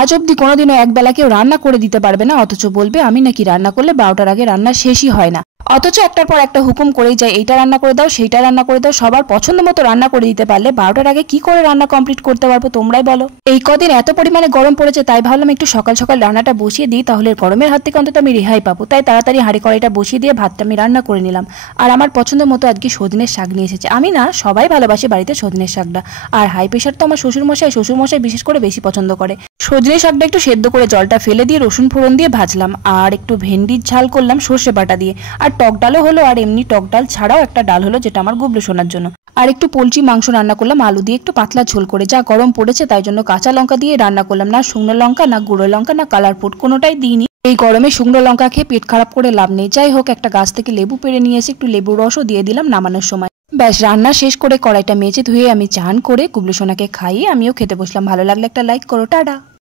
আজ অব্দি কোনোদিনও একবেলা কেউ রান্না করে দিতে পারবে না, অথচ বলবে আমি নাকি রান্না করলে 12টার আগে রান্না শেষই হয় না। অথচ একটার পর একটা হুকুম করেই যায়, এইটা রান্না করে দাও, সেইটা রান্না করে দাও। সবার পছন্দ মতো রান্না করে দিতে পারলে 12টার আগে কি করে রান্না কমপ্লিট করতে পারবো তোমরাই বলো। এই কদিন এত পরিমাণে গরম পড়েছে, তাই ভাবলাম একটু সকাল সকাল রান্নাটা বসিয়ে দিই, তাহলে গরমের হাত থেকে অন্তত আমি রেহাই পাবো। তাই তাড়াতাড়ি হাঁড়ি কড়াইটা বসিয়ে দিয়ে ভাতটা আমি রান্না করে নিলাম। আর আমার পছন্দ মতো আজকে সজনের শাক নিয়ে এসেছে। আমি না, সবাই ভালোবাসে বাড়িতে সজনের শাকটা। আর হাই প্রেশার তো আমার শ্বশুরমশাই বিশেষ করে বেশি পছন্দ করে। সজনে শাকটা একটু সেদ্ধ করে জলটা ফেলে দিয়ে রসুন ফোড়ন দিয়ে ভাজলাম, আর একটু ভেন্ডির ঝাল করলাম সর্ষে বাটা দিয়ে। আর টক ডালও হলো, আর এমনি টক ডাল ছাড়াও একটা ডাল হলো, যেটা আমার গুবলু সোনার জন্য। আর একটু পোলট্রি মাংস রান্না করলাম আলু দিয়ে, একটু পাতলা ঝোল করে। যা গরম পড়েছে তাই জন্য কাঁচা লঙ্কা দিয়ে রান্না করলাম, না শুকনো লঙ্কা, না গুঁড়ো লঙ্কা, না কালার ফুড, কোনোটাই দিইনি। এই গরমে শুকনো লঙ্কা খেয়ে পেট খারাপ করে লাভ নেই। যাই হোক, একটা গাছ থেকে লেবু পেড়ে নিয়ে এসে একটু লেবুর রসও দিয়ে দিলাম নামানোর সময়। ব্যাস, রান্না শেষ করে কড়াইটা মেজে ধুয়ে আমি চান করে গুবলু সোনাকে খাইয়ে আমিও খেতে বসলাম। ভালো লাগলে একটা লাইক করো, টাটা।